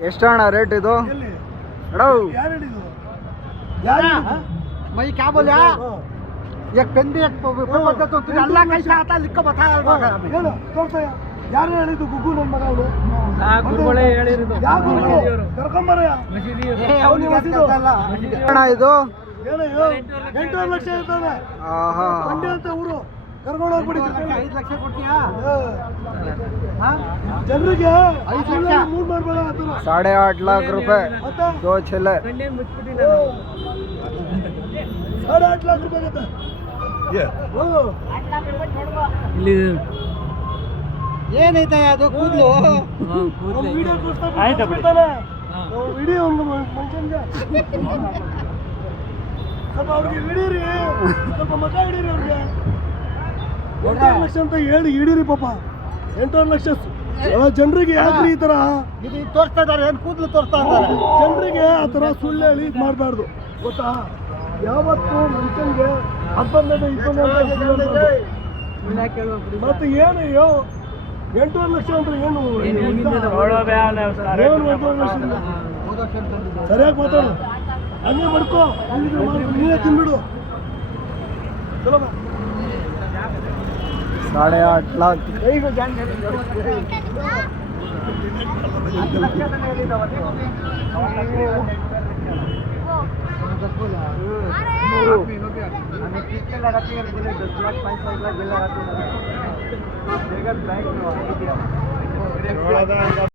ಎಷ್ಟು ಅಣ್ಣ ರೇಟ್ ಇದು? मैं क्या बोला एक पेन भी एक बोलते तो तुझे अल्लाह कैसा आता लिख बता ಯಾರು ಹೇಳಿದ್ದು ಗುಗ್ಗು ನನ್ನ ಮಗ ಅವನು ಗುರುಗಳೇ ಹೇಳಿರೋದು ಯಾವ ಗುರು ಕರ್ಕೊಂಬರಯ್ಯ ಅಣ್ಣ ಇದು ಏನಯ್ಯೋ 8 ಲಕ್ಷ ಇರ್ತಾನೆ ಆಹಾ ಮಂಡ್ಯ ಅಂತ ಊರು ಕರ್ಕೊಂಡು ಹೋಗ್ಬಿಡಿ 5 ಲಕ್ಷ ಕೊಡ್ತೀಯಾ ಜನರಿಗೆ 5 ಲಕ್ಷ ಮೂಡ್ ಮಾಡಬೇಡ ಅದನ್ನ 8.5 लाख रुपए दो छले 8.5 लाख रुपए कहता ಇಲ್ಲಿ ಏನೈತೆ ಅದು ಕೂದಲು ವಿಡಿಯೋ ತೋರಿಸ್ತಾನೆ ವಿಡಿಯೋ ಒಂದು ಮನುಷ್ಯನ್ಗೆ ಸ್ವಲ್ಪ ಅವ್ರಿಗೆ ಹಿಡೀರಿ ಸ್ವಲ್ಪ ಮಗ ಹಿಡೀರಿ ಅವ್ರಿಗೆ 8 ಲಕ್ಷ ಅಂತ ಹೇಳಿ ಹಿಡೀರಿ ಪಾಪ 8 ಲಕ್ಷ ಜನರಿಗೆ ಯಾಕ್ರಿ ಈ ತರ ಇದು ತೋರಿಸ್ತಾ ಇದಾರೆ ಏನು ಕೂದಲು ತೋರಿಸ್ತಾ ಇದ್ದಾರೆ ಜನರಿಗೆ ಆ ತರ ಸುಳ್ಳು ಹೇಳಿ ಮಾಡಬಾರ್ದು ಗೊತ್ತಾ ಯಾವತ್ತು ಮನುಷ್ಯನ್ಗೆ 19 ಮತ್ತೆ ಏನು 8 ಲಕ್ಷ ಅಂದ್ರೆ ಏನು ಸರಿಯಾಗಿ ಮಾತಾಡು ಹಂಗೆ ಮಾಡ್ಕೋ ನೀನೇ ತಿನ್ಬಿಡು ಚಲೋ 8.5 लाख कितने लगाती है 10 लाख 5 लाख बिल लगाती है